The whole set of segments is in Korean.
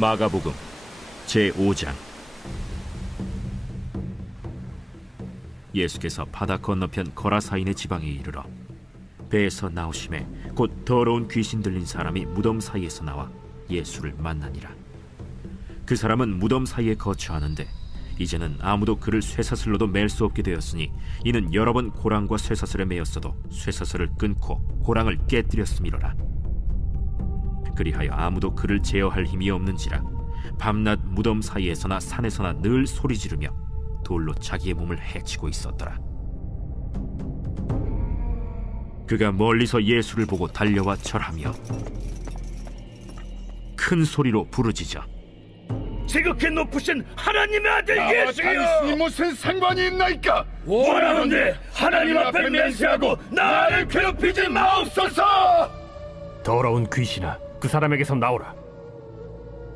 마가복음 제5장. 예수께서 바다 건너편 거라사인의 지방에 이르러 배에서 나오심에 곧 더러운 귀신 들린 사람이 무덤 사이에서 나와 예수를 만나니라. 그 사람은 무덤 사이에 거처하는데 이제는 아무도 그를 쇠사슬로도 맬 수 없게 되었으니 이는 여러 번 고랑과 쇠사슬에 매였어도 쇠사슬을 끊고 고랑을 깨뜨렸음이로라. 그리하여 아무도 그를 제어할 힘이 없는지라 밤낮 무덤 사이에서나 산에서나 늘 소리 지르며 돌로 자기의 몸을 해치고 있었더라. 그가 멀리서 예수를 보고 달려와 절하며 큰 소리로 부르짖어 지극히 높으신 하나님의 아들 예수여, 당신이 무슨 상관이 있나이까? 원하건대 하나님 앞에 맹세하고 나를 괴롭히지 마옵소서. 더러운 귀신아, 그 사람에게서 나오라.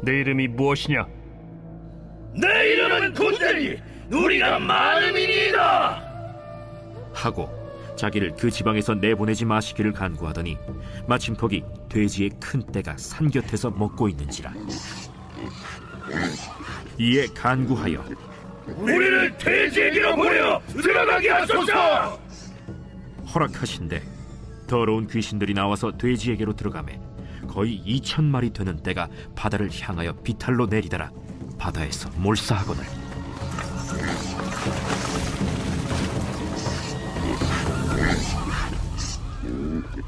내 이름이 무엇이냐? 내 이름은 군대니 우리가 많음이니이다 하고 자기를 그 지방에서 내보내지 마시기를 간구하더니 마침 거기 돼지의 큰 떼가 산 곁에서 먹고 있는지라. 이에 간구하여 우리를 돼지에게로 보내어 들어가게 하소서. 허락하신대 더러운 귀신들이 나와서 돼지에게로 들어가매 거의 2,000마리 되는 떼가 바다를 향하여 비탈로 내리다라 바다에서 몰사하거늘.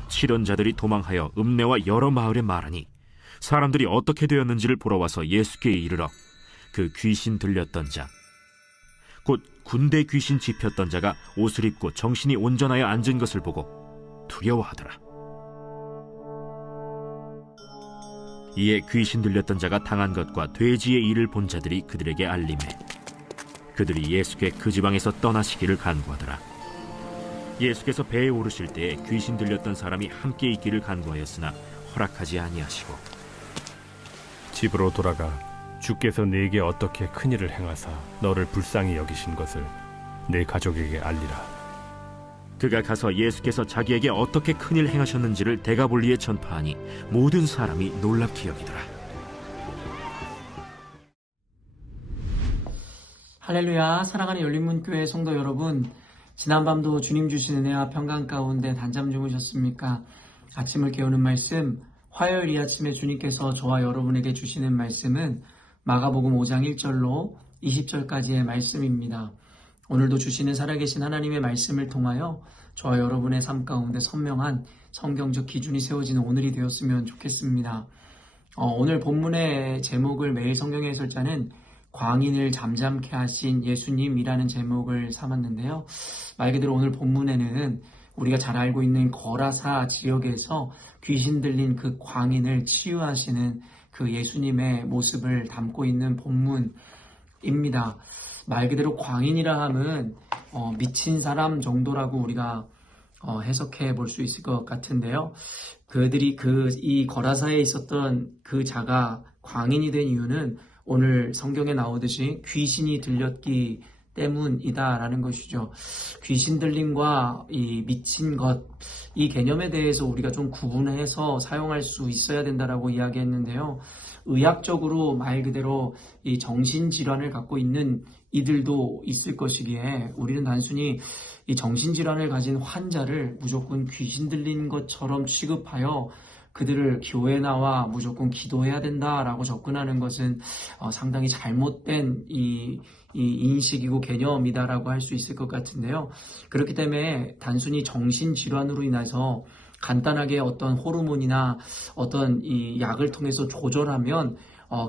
치던 자들이 도망하여 읍내와 여러 마을에 말하니 사람들이 어떻게 되었는지를 보러 와서 예수께 이르러 그 귀신 들렸던 자 곧 군대 귀신 집혔던 자가 옷을 입고 정신이 온전하여 앉은 것을 보고 두려워하더라. 이에 귀신 들렸던 자가 당한 것과 돼지의 일을 본 자들이 그들에게 알림해 그들이 예수께 그 지방에서 떠나시기를 간구하더라. 예수께서 배에 오르실 때에 귀신 들렸던 사람이 함께 있기를 간구하였으나 허락하지 아니하시고 집으로 돌아가 주께서 네게 어떻게 큰일을 행하사 너를 불쌍히 여기신 것을 네 가족에게 알리라. 그가 가서 예수께서 자기에게 어떻게 큰일 행하셨는지를 데가볼리에 전파하니 모든 사람이 놀랍게 여기더라. 할렐루야. 사랑하는 열린문교회 성도 여러분, 지난밤도 주님 주신 은혜와 평강 가운데 단잠 주무셨습니까? 아침을 깨우는 말씀, 화요일 이 아침에 주님께서 저와 여러분에게 주시는 말씀은 마가복음 5장 1절로 20절까지의 말씀입니다. 오늘도 주시는 살아계신 하나님의 말씀을 통하여 저와 여러분의 삶 가운데 선명한 성경적 기준이 세워지는 오늘이 되었으면 좋겠습니다. 오늘 본문의 제목을 매일 성경의 해설자는 광인을 잠잠케 하신 예수님이라는 제목을 삼았는데요. 말 그대로 오늘 본문에는 우리가 잘 알고 있는 거라사 지역에서 귀신 들린 그 광인을 치유하시는 그 예수님의 모습을 담고 있는 본문입니다. 말 그대로 광인이라 함은 미친 사람 정도라고 우리가 해석해 볼 수 있을 것 같은데요. 그들이 이 거라사에 있었던 그 자가 광인이 된 이유는 오늘 성경에 나오듯이 귀신이 들렸기 때문이다라는 것이죠. 귀신 들림과 이 미친 것, 이 개념에 대해서 우리가 좀 구분해서 사용할 수 있어야 된다라고 이야기했는데요. 의학적으로 말 그대로 이 정신질환을 갖고 있는 이들도 있을 것이기에 우리는 단순히 이 정신질환을 가진 환자를 무조건 귀신 들린 것처럼 취급하여 그들을 교회에 나와 무조건 기도해야 된다라고 접근하는 것은 상당히 잘못된 이 인식이고 개념이다라고 할 수 있을 것 같은데요. 그렇기 때문에 단순히 정신질환으로 인해서 간단하게 어떤 호르몬이나 어떤 이 약을 통해서 조절하면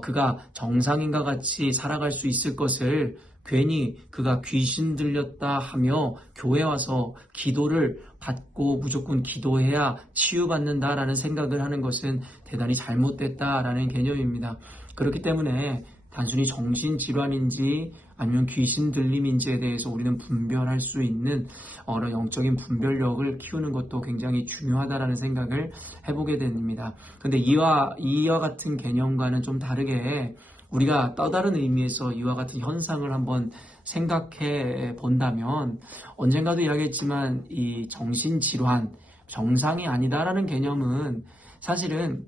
그가 정상인과 같이 살아갈 수 있을 것을 괜히 그가 귀신 들렸다 하며 교회 와서 기도를 받고 무조건 기도해야 치유받는다라는 생각을 하는 것은 대단히 잘못됐다라는 개념입니다. 그렇기 때문에 단순히 정신질환인지 아니면 귀신 들림인지에 대해서 우리는 분별할 수 있는 영적인 분별력을 키우는 것도 굉장히 중요하다라는 생각을 해보게 됩니다. 그런데 이와 같은 개념과는 좀 다르게 우리가 또 다른 의미에서 이와 같은 현상을 한번 생각해 본다면 언젠가도 이야기했지만 이 정신질환, 정상이 아니다라는 개념은 사실은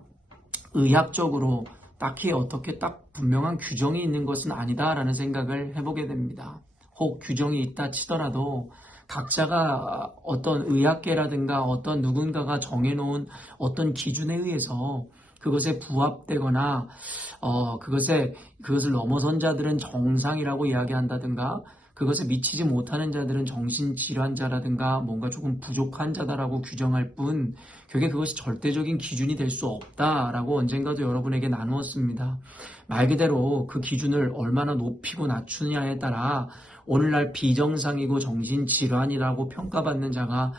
의학적으로 딱히 어떻게 딱 분명한 규정이 있는 것은 아니다라는 생각을 해보게 됩니다. 혹 규정이 있다 치더라도 각자가 어떤 의학계라든가 어떤 누군가가 정해놓은 어떤 기준에 의해서 그것에 부합되거나 그것을 넘어선 자들은 정상이라고 이야기한다든가 그것에 미치지 못하는 자들은 정신질환자라든가 뭔가 조금 부족한 자다라고 규정할 뿐 그것이 절대적인 기준이 될 수 없다라고 언젠가도 여러분에게 나누었습니다. 말 그대로 그 기준을 얼마나 높이고 낮추느냐에 따라 오늘날 비정상이고 정신질환이라고 평가받는 자가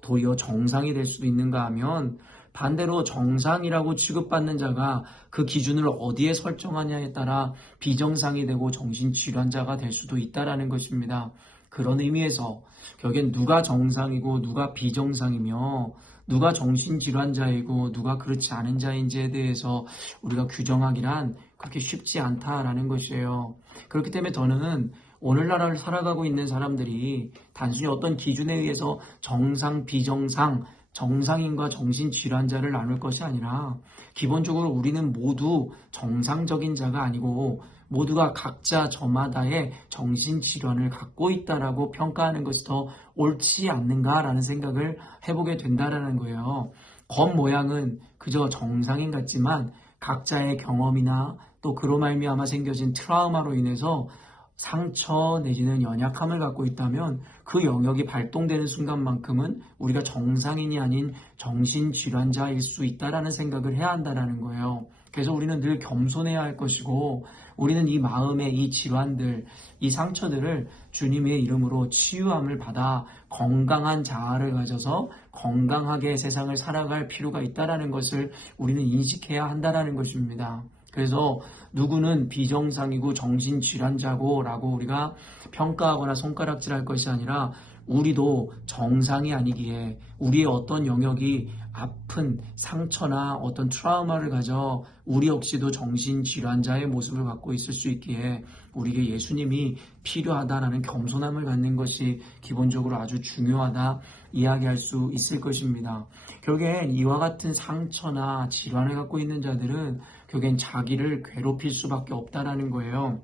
도리어 정상이 될 수도 있는가 하면 반대로 정상이라고 취급받는 자가 그 기준을 어디에 설정하냐에 따라 비정상이 되고 정신질환자가 될 수도 있다라는 것입니다. 그런 의미에서 결국엔 누가 정상이고 누가 비정상이며 누가 정신질환자이고 누가 그렇지 않은 자인지에 대해서 우리가 규정하기란 그렇게 쉽지 않다라는 것이에요. 그렇기 때문에 저는 오늘날을 살아가고 있는 사람들이 단순히 어떤 기준에 의해서 정상, 비정상, 정상인과 정신질환자를 나눌 것이 아니라 기본적으로 우리는 모두 정상적인 자가 아니고 모두가 각자 저마다의 정신질환을 갖고 있다라고 평가하는 것이 더 옳지 않는가라는 생각을 해보게 된다라는 거예요. 겉모양은 그저 정상인 같지만 각자의 경험이나 또 그로 말미암아 생겨진 트라우마로 인해서 상처 내지는 연약함을 갖고 있다면 그 영역이 발동되는 순간만큼은 우리가 정상인이 아닌 정신질환자일 수 있다라는 생각을 해야 한다는 거예요. 그래서 우리는 늘 겸손해야 할 것이고 우리는 이 마음의 이 질환들, 이 상처들을 주님의 이름으로 치유함을 받아 건강한 자아를 가져서 건강하게 세상을 살아갈 필요가 있다는 것을 우리는 인식해야 한다는 것입니다. 그래서 누구는 비정상이고 정신질환자고 라고 우리가 평가하거나 손가락질할 것이 아니라 우리도 정상이 아니기에 우리의 어떤 영역이 아픈 상처나 어떤 트라우마를 가져 우리 역시도 정신질환자의 모습을 갖고 있을 수 있기에 우리에게 예수님이 필요하다라는 겸손함을 갖는 것이 기본적으로 아주 중요하다 이야기할 수 있을 것입니다. 결국엔 이와 같은 상처나 질환을 갖고 있는 자들은 결국엔 자기를 괴롭힐 수밖에 없다라는 거예요.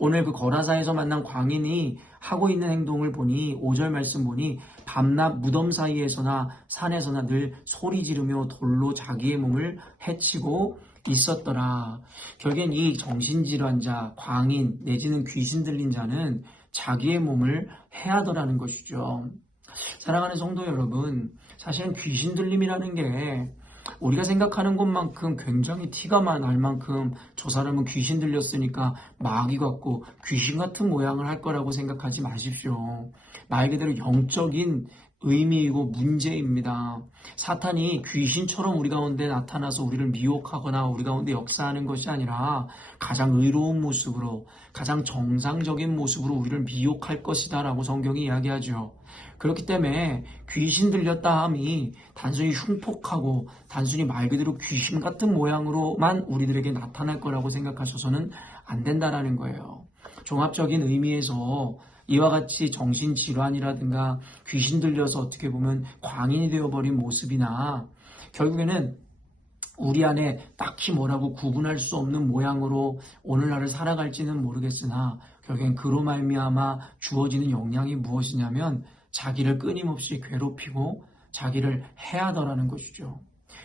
오늘 그 거라사에서 만난 광인이 하고 있는 행동을 보니 5절 말씀 보니 밤낮 무덤 사이에서나 산에서나 늘 소리 지르며 돌로 자기의 몸을 해치고 있었더라. 결국엔 이 정신질환자, 광인 내지는 귀신 들린 자는 자기의 몸을 해하더라는 것이죠. 사랑하는 성도 여러분, 사실은 귀신 들림이라는 게 우리가 생각하는 것만큼 굉장히 티가 날 만큼 저 사람은 귀신 들렸으니까 마귀 같고 귀신 같은 모양을 할 거라고 생각하지 마십시오. 말 그대로 영적인 의미이고 문제입니다. 사탄이 귀신처럼 우리 가운데 나타나서 우리를 미혹하거나 우리 가운데 역사하는 것이 아니라 가장 의로운 모습으로 가장 정상적인 모습으로 우리를 미혹할 것이다 라고 성경이 이야기하죠. 그렇기 때문에 귀신 들렸다 함이 단순히 흉폭하고 단순히 말 그대로 귀신 같은 모양으로만 우리들에게 나타날 거라고 생각하셔서는 안 된다라는 거예요. 종합적인 의미에서 이와 같이 정신질환이라든가 귀신 들려서 어떻게 보면 광인이 되어버린 모습이나 결국에는 우리 안에 딱히 뭐라고 구분할 수 없는 모양으로 오늘날을 살아갈지는 모르겠으나 결국엔 그로 말미암아 주어지는 영향이 무엇이냐면 자기를 끊임없이 괴롭히고 자기를 해하더라는 것이죠.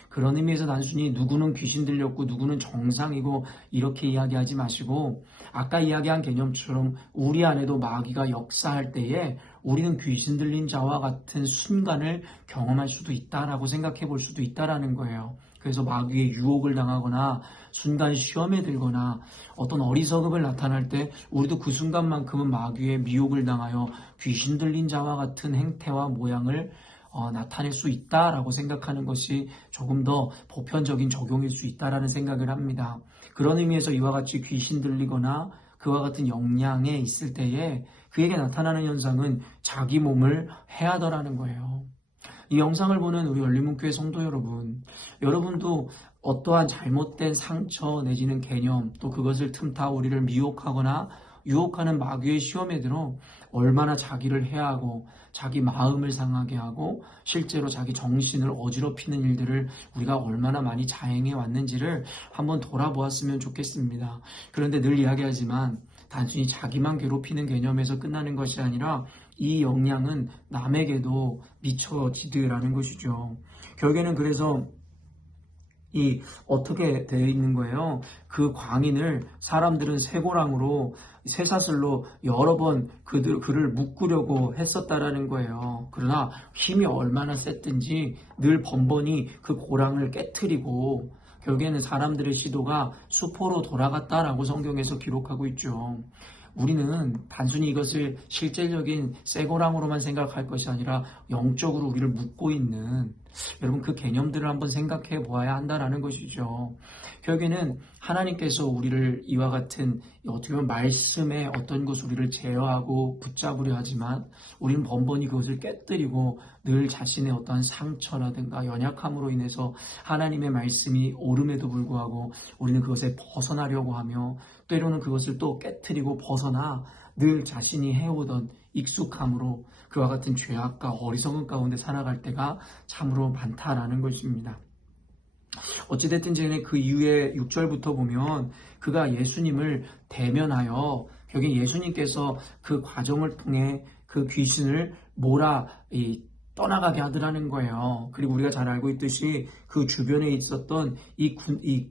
그런 의미에서 단순히 누구는 귀신 들렸고 누구는 정상이고 이렇게 이야기하지 마시고 아까 이야기한 개념처럼 우리 안에도 마귀가 역사할 때에 우리는 귀신 들린 자와 같은 순간을 경험할 수도 있다라고 생각해 볼 수도 있다라는 거예요. 그래서 마귀의 유혹을 당하거나 순간 시험에 들거나 어떤 어리석음을 나타날 때 우리도 그 순간만큼은 마귀의 미혹을 당하여 귀신 들린 자와 같은 행태와 모양을 나타낼 수 있다라고 생각하는 것이 조금 더 보편적인 적용일 수 있다라는 생각을 합니다. 그런 의미에서 이와 같이 귀신 들리거나 그와 같은 영향에 있을 때에 그에게 나타나는 현상은 자기 몸을 해하더라는 거예요. 이 영상을 보는 우리 열린문교회 성도 여러분, 여러분도 어떠한 잘못된 상처 내지는 개념 또 그것을 틈타 우리를 미혹하거나 유혹하는 마귀의 시험에 들어 얼마나 자기를 해하고 자기 마음을 상하게 하고 실제로 자기 정신을 어지럽히는 일들을 우리가 얼마나 많이 자행해 왔는지를 한번 돌아보았으면 좋겠습니다. 그런데 늘 이야기하지만 단순히 자기만 괴롭히는 개념에서 끝나는 것이 아니라 이 영향은 남에게도 미쳐지더라는 것이죠. 결국에는 그래서 어떻게 되어 있는 거예요? 그 광인을 사람들은 쇠고랑으로, 쇠사슬로 여러 번 그를 묶으려고 했었다라는 거예요. 그러나 힘이 얼마나 셌든지 늘 번번이 그 고랑을 깨트리고 결국에는 사람들의 시도가 수포로 돌아갔다라고 성경에서 기록하고 있죠. 우리는 단순히 이것을 실제적인 쇠고랑으로만 생각할 것이 아니라 영적으로 우리를 묶고 있는, 여러분 그 개념들을 한번 생각해 보아야 한다는 것이죠. 결국에는 하나님께서 우리를 이와 같은 어떻게 보면 말씀의 어떤 것을 우리를 제어하고 붙잡으려 하지만 우리는 번번이 그것을 깨뜨리고 늘 자신의 어떠한 상처라든가 연약함으로 인해서 하나님의 말씀이 옳음에도 불구하고 우리는 그것에 벗어나려고 하며 때로는 그것을 또 깨뜨리고 벗어나 늘 자신이 해오던 익숙함으로 그와 같은 죄악과 어리석은 가운데 살아갈 때가 참으로 많다라는 것입니다. 어찌됐든 간에 그 이후에 6절부터 보면 그가 예수님을 대면하여 결국 예수님께서 그 과정을 통해 그 귀신을 떠나가게 하더라는 거예요. 그리고 우리가 잘 알고 있듯이 그 주변에 있었던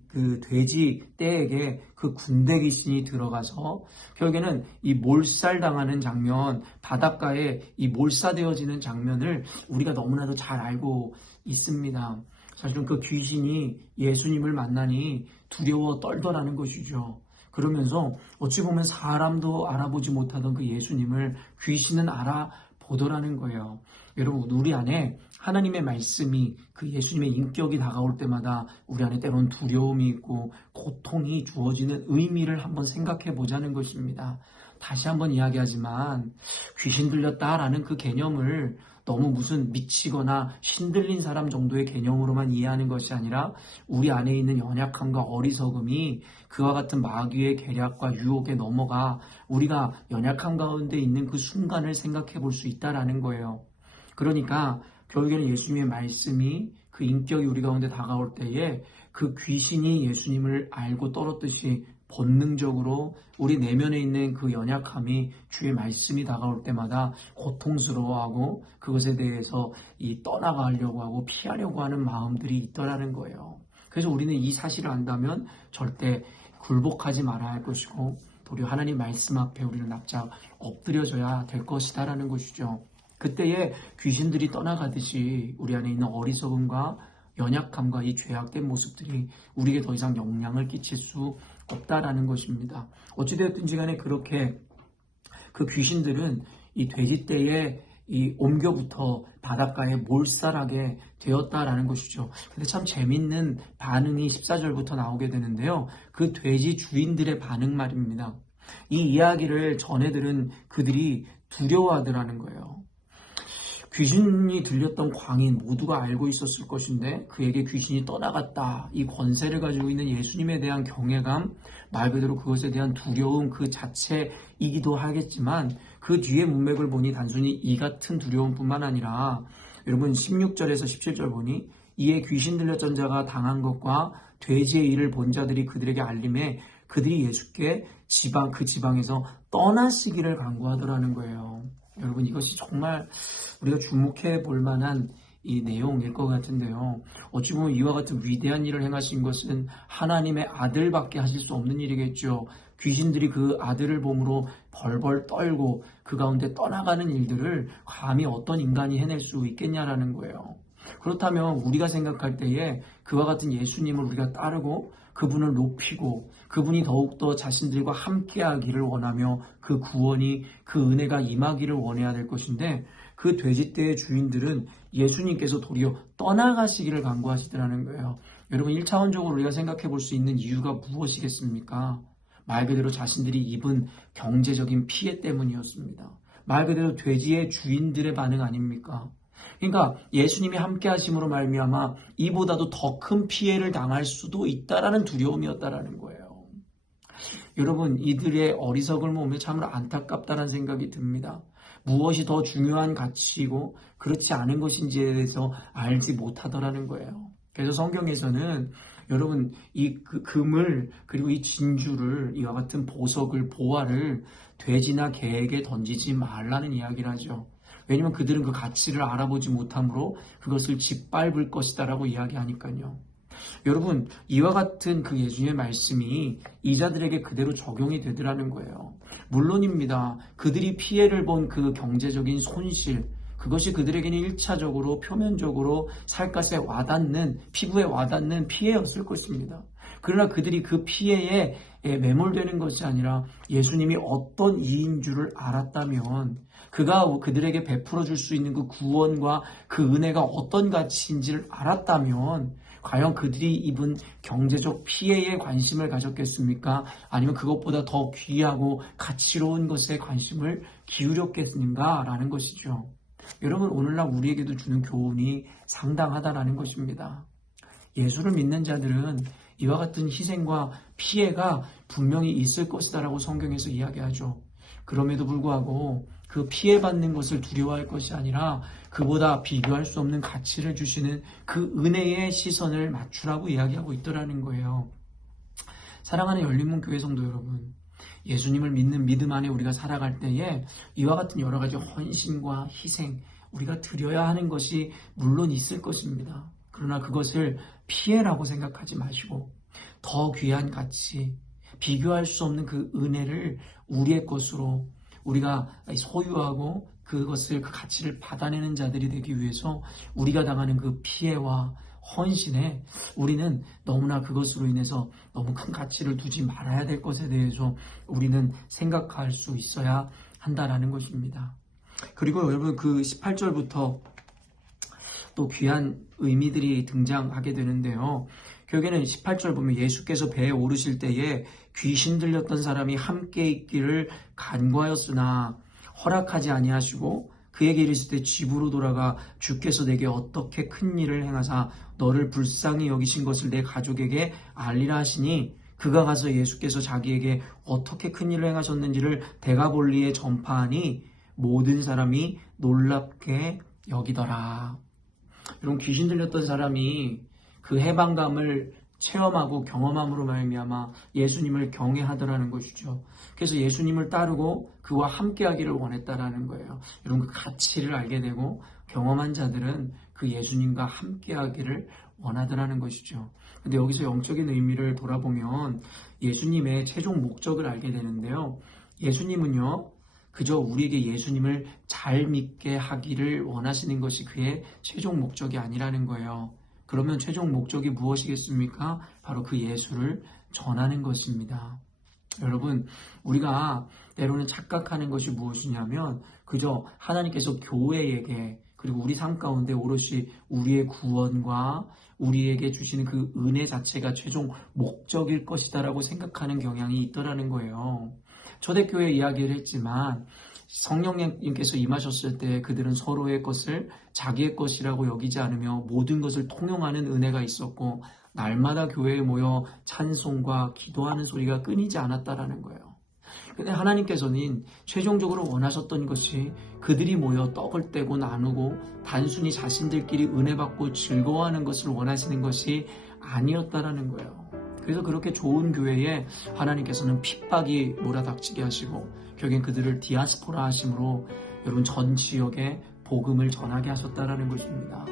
그 돼지 떼에게 그 군대 귀신이 들어가서 결국에는 이 몰살당하는 장면, 바닷가에 이 몰사되어지는 장면을 우리가 너무나도 잘 알고 있습니다. 사실은 그 귀신이 예수님을 만나니 두려워 떨더라는 것이죠. 그러면서 어찌 보면 사람도 알아보지 못하던 그 예수님을 귀신은 알아보더라는 거예요. 여러분, 우리 안에 하나님의 말씀이, 그 예수님의 인격이 다가올 때마다 우리 안에 때로는 두려움이 있고 고통이 주어지는 의미를 한번 생각해 보자는 것입니다. 다시 한번 이야기하지만 귀신 들렸다라는 그 개념을 너무 무슨 미치거나 신들린 사람 정도의 개념으로만 이해하는 것이 아니라 우리 안에 있는 연약함과 어리석음이 그와 같은 마귀의 계략과 유혹에 넘어가 우리가 연약함 가운데 있는 그 순간을 생각해 볼 수 있다라는 거예요. 그러니까 결국에는 예수님의 말씀이 그 인격이 우리 가운데 다가올 때에 그 귀신이 예수님을 알고 떨었듯이 본능적으로 우리 내면에 있는 그 연약함이 주의 말씀이 다가올 때마다 고통스러워하고 그것에 대해서 떠나가려고 하고 피하려고 하는 마음들이 있더라는 거예요. 그래서 우리는 이 사실을 안다면 절대 굴복하지 말아야 할 것이고 도리어 하나님 말씀 앞에 우리는 납작 엎드려져야 될 것이다라는 것이죠. 그때에 귀신들이 떠나가듯이 우리 안에 있는 어리석음과 연약함과 이 죄악된 모습들이 우리에게 더 이상 영향을 끼칠 수 없다라는 것입니다. 어찌되었든지 간에 그렇게 그 귀신들은 이 돼지떼에 옮겨부터 바닷가에 몰살하게 되었다라는 것이죠. 근데 참 재밌는 반응이 14절부터 나오게 되는데요. 그 돼지 주인들의 반응 말입니다. 이 이야기를 전해들은 그들이 두려워하더라는 거예요. 귀신이 들렸던 광인 모두가 알고 있었을 것인데 그에게 귀신이 떠나갔다. 이 권세를 가지고 있는 예수님에 대한 경외감, 말 그대로 그것에 대한 두려움 그 자체이기도 하겠지만 그 뒤에 문맥을 보니 단순히 이 같은 두려움뿐만 아니라 여러분 16절에서 17절 보니 이에 귀신 들렸던 자가 당한 것과 돼지의 일을 본 자들이 그들에게 알림해 그들이 예수께 그 지방에서 떠나시기를 간구하더라는 거예요. 여러분 이것이 정말 우리가 주목해 볼 만한 이 내용일 것 같은데요. 어찌 보면 이와 같은 위대한 일을 행하신 것은 하나님의 아들밖에 하실 수 없는 일이겠죠. 귀신들이 그 아들을 보므로 벌벌 떨고 그 가운데 떠나가는 일들을 감히 어떤 인간이 해낼 수 있겠냐라는 거예요. 그렇다면 우리가 생각할 때에 그와 같은 예수님을 우리가 따르고 그분을 높이고 그분이 더욱더 자신들과 함께하기를 원하며 그 구원이 그 은혜가 임하기를 원해야 될 것인데 그 돼지떼의 주인들은 예수님께서 도리어 떠나가시기를 간구하시더라는 거예요. 여러분 1차원적으로 우리가 생각해 볼 수 있는 이유가 무엇이겠습니까? 말 그대로 자신들이 입은 경제적인 피해 때문이었습니다. 말 그대로 돼지의 주인들의 반응 아닙니까? 그러니까 예수님이 함께 하심으로 말미암아 이보다도 더 큰 피해를 당할 수도 있다라는 두려움이었다라는 거예요. 여러분 이들의 어리석음을 보면 참으로 안타깝다는 생각이 듭니다. 무엇이 더 중요한 가치이고 그렇지 않은 것인지에 대해서 알지 못하더라는 거예요. 그래서 성경에서는 여러분 이 금을 그리고 이 진주를 이와 같은 보석을 보화를 돼지나 개에게 던지지 말라는 이야기를 하죠. 왜냐하면 그들은 그 가치를 알아보지 못함으로 그것을 짓밟을 것이다 라고 이야기하니까요. 여러분 이와 같은 그 예수님의 말씀이 이자들에게 그대로 적용이 되더라는 거예요. 물론입니다. 그들이 피해를 본 그 경제적인 손실, 그것이 그들에게는 1차적으로 표면적으로 살갗에 와닿는, 피부에 와닿는 피해였을 것입니다. 그러나 그들이 그 피해에 매몰되는 것이 아니라 예수님이 어떤 이인 줄을 알았다면, 그가 그들에게 베풀어 줄 수 있는 그 구원과 그 은혜가 어떤 가치인지를 알았다면 과연 그들이 입은 경제적 피해에 관심을 가졌겠습니까? 아니면 그것보다 더 귀하고 가치로운 것에 관심을 기울였겠는가? 라는 것이죠. 여러분 오늘날 우리에게도 주는 교훈이 상당하다라는 것입니다. 예수를 믿는 자들은 이와 같은 희생과 피해가 분명히 있을 것이다라고 성경에서 이야기하죠. 그럼에도 불구하고 그 피해받는 것을 두려워할 것이 아니라 그보다 비교할 수 없는 가치를 주시는 그 은혜의 시선을 맞추라고 이야기하고 있더라는 거예요. 사랑하는 열린문교회 성도 여러분, 예수님을 믿는 믿음 안에 우리가 살아갈 때에 이와 같은 여러 가지 헌신과 희생, 우리가 드려야 하는 것이 물론 있을 것입니다. 그러나 그것을 피해라고 생각하지 마시고 더 귀한 가치, 비교할 수 없는 그 은혜를 우리의 것으로 우리가 소유하고 그것을, 그 가치를 받아내는 자들이 되기 위해서 우리가 당하는 그 피해와 헌신에 우리는 너무나 그것으로 인해서 너무 큰 가치를 두지 말아야 될 것에 대해서 우리는 생각할 수 있어야 한다라는 것입니다. 그리고 여러분 그 18절부터 또 귀한 의미들이 등장하게 되는데요. 결국에는 18절 보면 예수께서 배에 오르실 때에 귀신 들렸던 사람이 함께 있기를 간구하였으나 허락하지 아니하시고 그에게 이르시되 집으로 돌아가 주께서 내게 어떻게 큰 일을 행하사 너를 불쌍히 여기신 것을 내 가족에게 알리라 하시니 그가 가서 예수께서 자기에게 어떻게 큰 일을 행하셨는지를 데가볼리에 전파하니 모든 사람이 놀랍게 여기더라. 여러분 귀신 들렸던 사람이 그 해방감을 체험하고 경험함으로 말미암아 예수님을 경외하더라는 것이죠. 그래서 예수님을 따르고 그와 함께하기를 원했다라는 거예요. 여러분 그 가치를 알게 되고 경험한 자들은 그 예수님과 함께하기를 원하더라는 것이죠. 근데 여기서 영적인 의미를 돌아보면 예수님의 최종 목적을 알게 되는데요. 예수님은요, 그저 우리에게 예수님을 잘 믿게 하기를 원하시는 것이 그의 최종 목적이 아니라는 거예요. 그러면 최종 목적이 무엇이겠습니까? 바로 그 예수를 전하는 것입니다. 여러분, 우리가 때로는 착각하는 것이 무엇이냐면 그저 하나님께서 교회에게 그리고 우리 삶 가운데 오롯이 우리의 구원과 우리에게 주시는 그 은혜 자체가 최종 목적일 것이다라고 생각하는 경향이 있더라는 거예요. 초대교회 이야기를 했지만 성령님께서 임하셨을 때 그들은 서로의 것을 자기의 것이라고 여기지 않으며 모든 것을 통용하는 은혜가 있었고 날마다 교회에 모여 찬송과 기도하는 소리가 끊이지 않았다라는 거예요. 근데 하나님께서는 최종적으로 원하셨던 것이 그들이 모여 떡을 떼고 나누고 단순히 자신들끼리 은혜 받고 즐거워하는 것을 원하시는 것이 아니었다라는 거예요. 그래서 그렇게 좋은 교회에 하나님께서는 핍박이 몰아닥치게 하시고 결국엔 그들을 디아스포라 하심으로 여러분 전 지역에 복음을 전하게 하셨다라는 것입니다.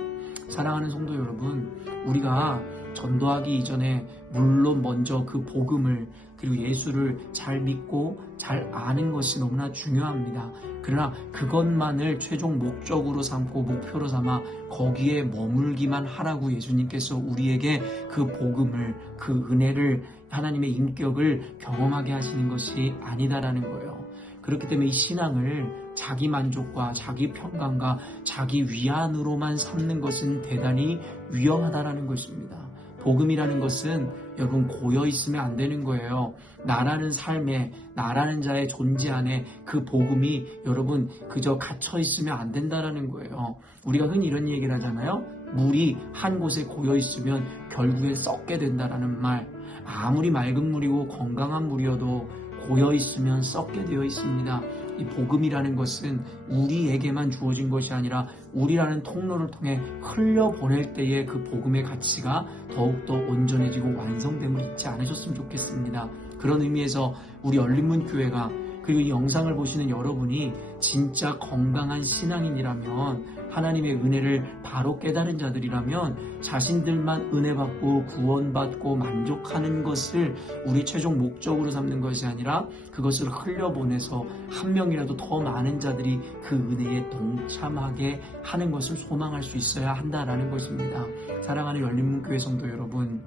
사랑하는 성도 여러분, 우리가 전도하기 이전에 물론 먼저 그 복음을 그리고 예수를 잘 믿고 잘 아는 것이 너무나 중요합니다. 그러나 그것만을 최종 목적으로 삼고 목표로 삼아 거기에 머물기만 하라고 예수님께서 우리에게 그 복음을, 그 은혜를, 하나님의 인격을 경험하게 하시는 것이 아니다라는 거예요. 그렇기 때문에 이 신앙을 자기 만족과 자기 평강과 자기 위안으로만 삼는 것은 대단히 위험하다라는 것입니다. 복음이라는 것은 여러분 고여 있으면 안 되는 거예요. 나라는 삶에, 나라는 자의 존재 안에 그 복음이 여러분 그저 갇혀 있으면 안 된다라는 거예요. 우리가 흔히 이런 얘기를 하잖아요. 물이 한 곳에 고여 있으면 결국에 썩게 된다라는 말. 아무리 맑은 물이고 건강한 물이어도 고여 있으면 썩게 되어 있습니다. 이 복음이라는 것은 우리에게만 주어진 것이 아니라 우리라는 통로를 통해 흘려보낼 때에 그 복음의 가치가 더욱더 온전해지고 완성됨을 잊지 않으셨으면 좋겠습니다. 그런 의미에서 우리 열린문교회가, 그리고 이 영상을 보시는 여러분이 진짜 건강한 신앙인이라면, 하나님의 은혜를 바로 깨달은 자들이라면 자신들만 은혜 받고 구원받고 만족하는 것을 우리 최종 목적으로 삼는 것이 아니라 그것을 흘려보내서 한 명이라도 더 많은 자들이 그 은혜에 동참하게 하는 것을 소망할 수 있어야 한다라는 것입니다. 사랑하는 열린문교회 성도 여러분,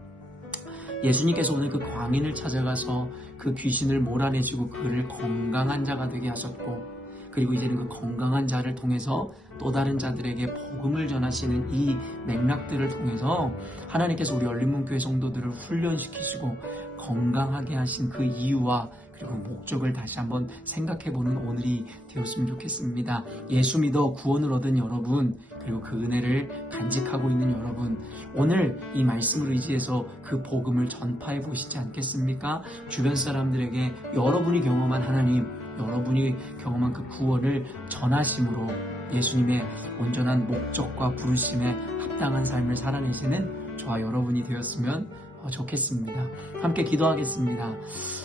예수님께서 오늘 그 광인을 찾아가서 그 귀신을 몰아내시고 그를 건강한 자가 되게 하셨고, 그리고 이제는 그 건강한 자를 통해서 또 다른 자들에게 복음을 전하시는 이 맥락들을 통해서 하나님께서 우리 열린문교회 성도들을 훈련시키시고 건강하게 하신 그 이유와 그리고 목적을 다시 한번 생각해보는 오늘이 되었으면 좋겠습니다. 예수 믿어 구원을 얻은 여러분, 그리고 그 은혜를 간직하고 있는 여러분, 오늘 이 말씀을 의지해서 그 복음을 전파해 보시지 않겠습니까? 주변 사람들에게 여러분이 경험한 하나님, 여러분이 경험한 그 구원을 전하심으로 예수님의 온전한 목적과 부르심에 합당한 삶을 살아내시는 저와 여러분이 되었으면 좋겠습니다. 함께 기도하겠습니다.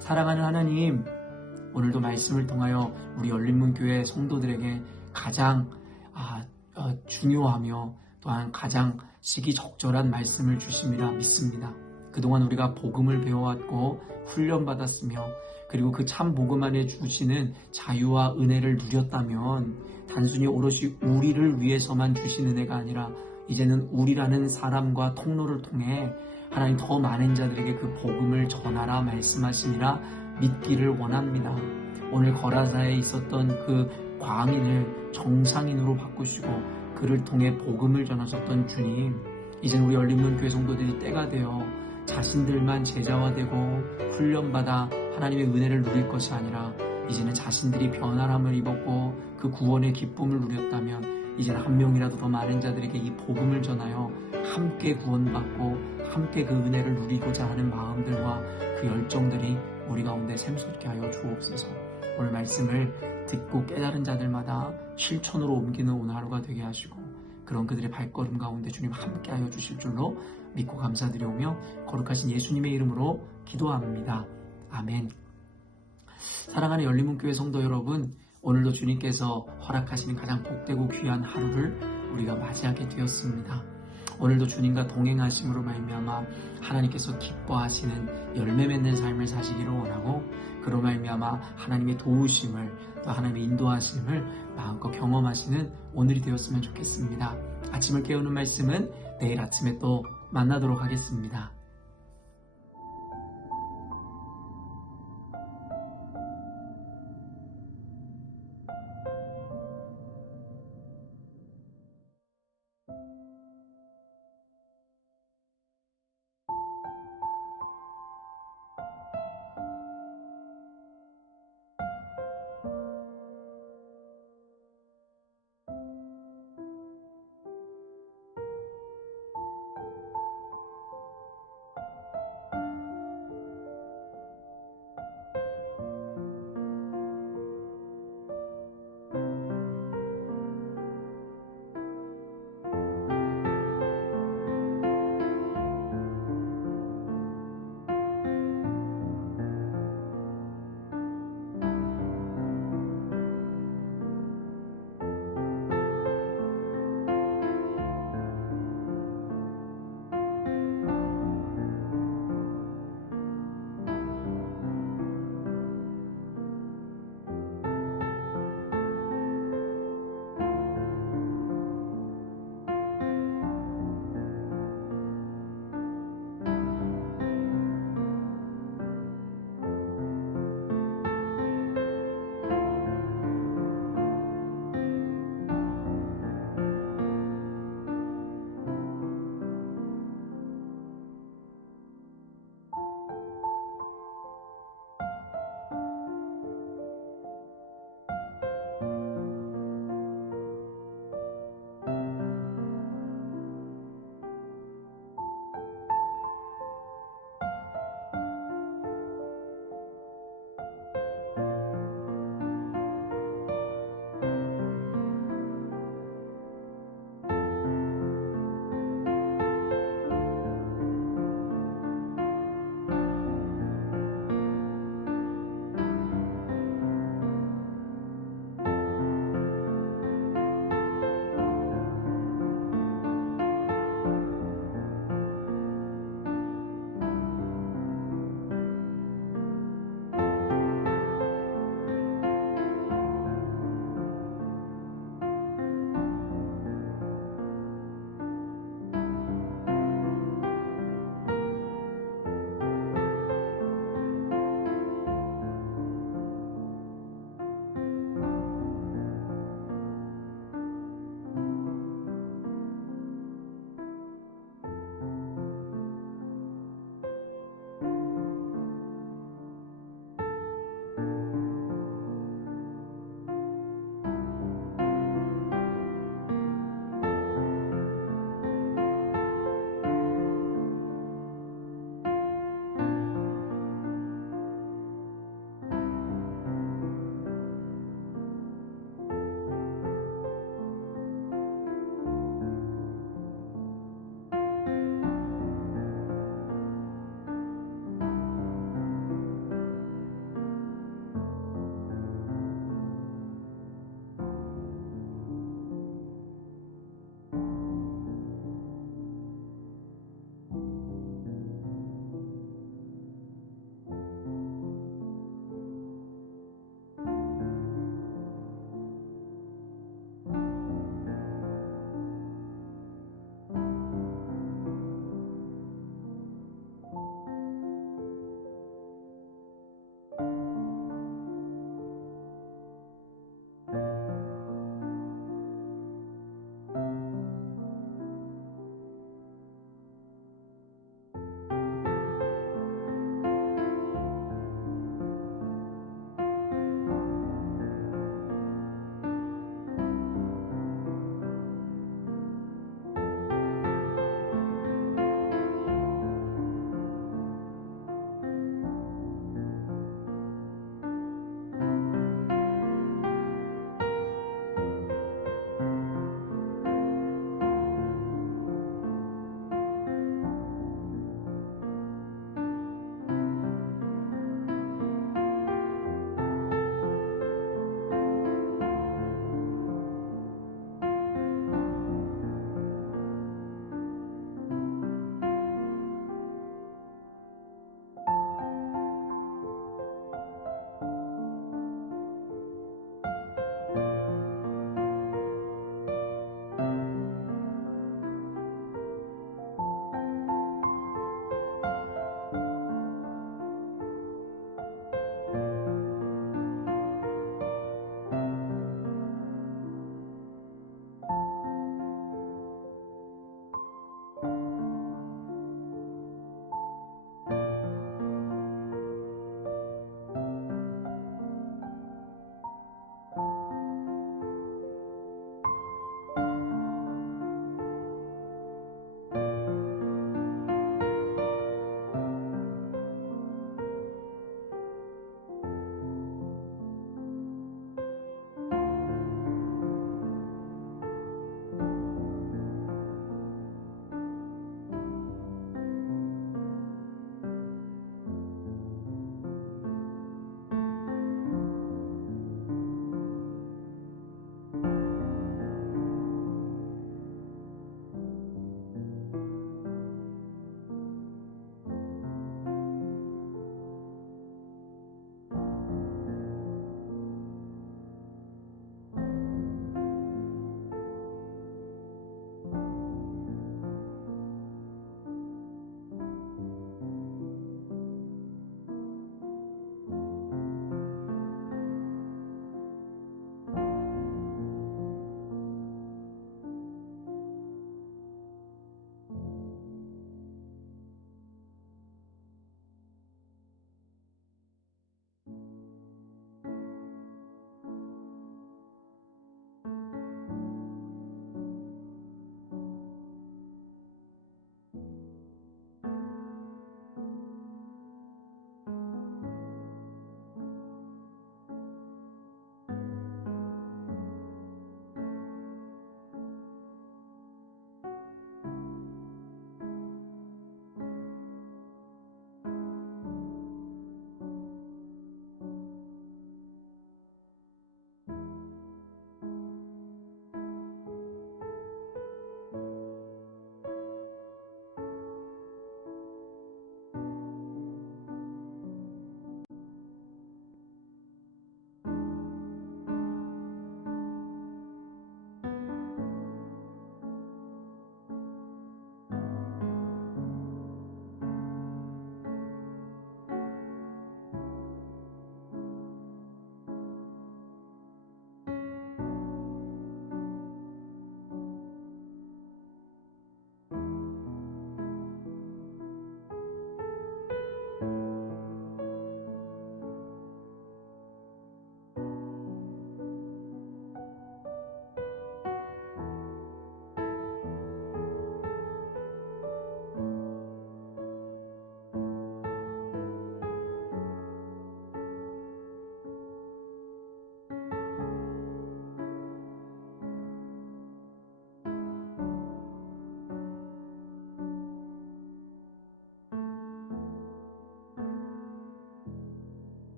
사랑하는 하나님, 오늘도 말씀을 통하여 우리 열린문교회 성도들에게 가장 중요하며 또한 가장 시기적절한 말씀을 주심이라 믿습니다. 그동안 우리가 복음을 배워왔고 훈련받았으며, 그리고 그 참 복음 안에 주시는 자유와 은혜를 누렸다면 단순히 오롯이 우리를 위해서만 주신 은혜가 아니라 이제는 우리라는 사람과 통로를 통해 하나님 더 많은 자들에게 그 복음을 전하라 말씀하시니라 믿기를 원합니다. 오늘 거라사에 있었던 그 광인을 정상인으로 바꾸시고 그를 통해 복음을 전하셨던 주님, 이젠 우리 열린문교회 성도들이 때가 되어 자신들만 제자화되고 훈련받아 하나님의 은혜를 누릴 것이 아니라 이제는 자신들이 변화함을 입었고 그 구원의 기쁨을 누렸다면 이제는 한 명이라도 더 많은 자들에게 이 복음을 전하여 함께 구원받고 함께 그 은혜를 누리고자 하는 마음들과 그 열정들이 우리 가운데 샘솟게 하여 주옵소서. 오늘 말씀을 듣고 깨달은 자들마다 실천으로 옮기는 오늘 하루가 되게 하시고 그런 그들의 발걸음 가운데 주님 함께하여 주실 줄로 믿고 감사드리오며 거룩하신 예수님의 이름으로 기도합니다. 아멘. 사랑하는 열린문교회 성도 여러분, 오늘도 주님께서 허락하시는 가장 복되고 귀한 하루를 우리가 맞이하게 되었습니다. 오늘도 주님과 동행하심으로 말미암아 하나님께서 기뻐하시는 열매 맺는 삶을 사시기를 원하고, 그로 말미암아 하나님의 도우심을 또 하나님의 인도하심을 마음껏 경험하시는 오늘이 되었으면 좋겠습니다. 아침을 깨우는 말씀은 내일 아침에 또 만나도록 하겠습니다.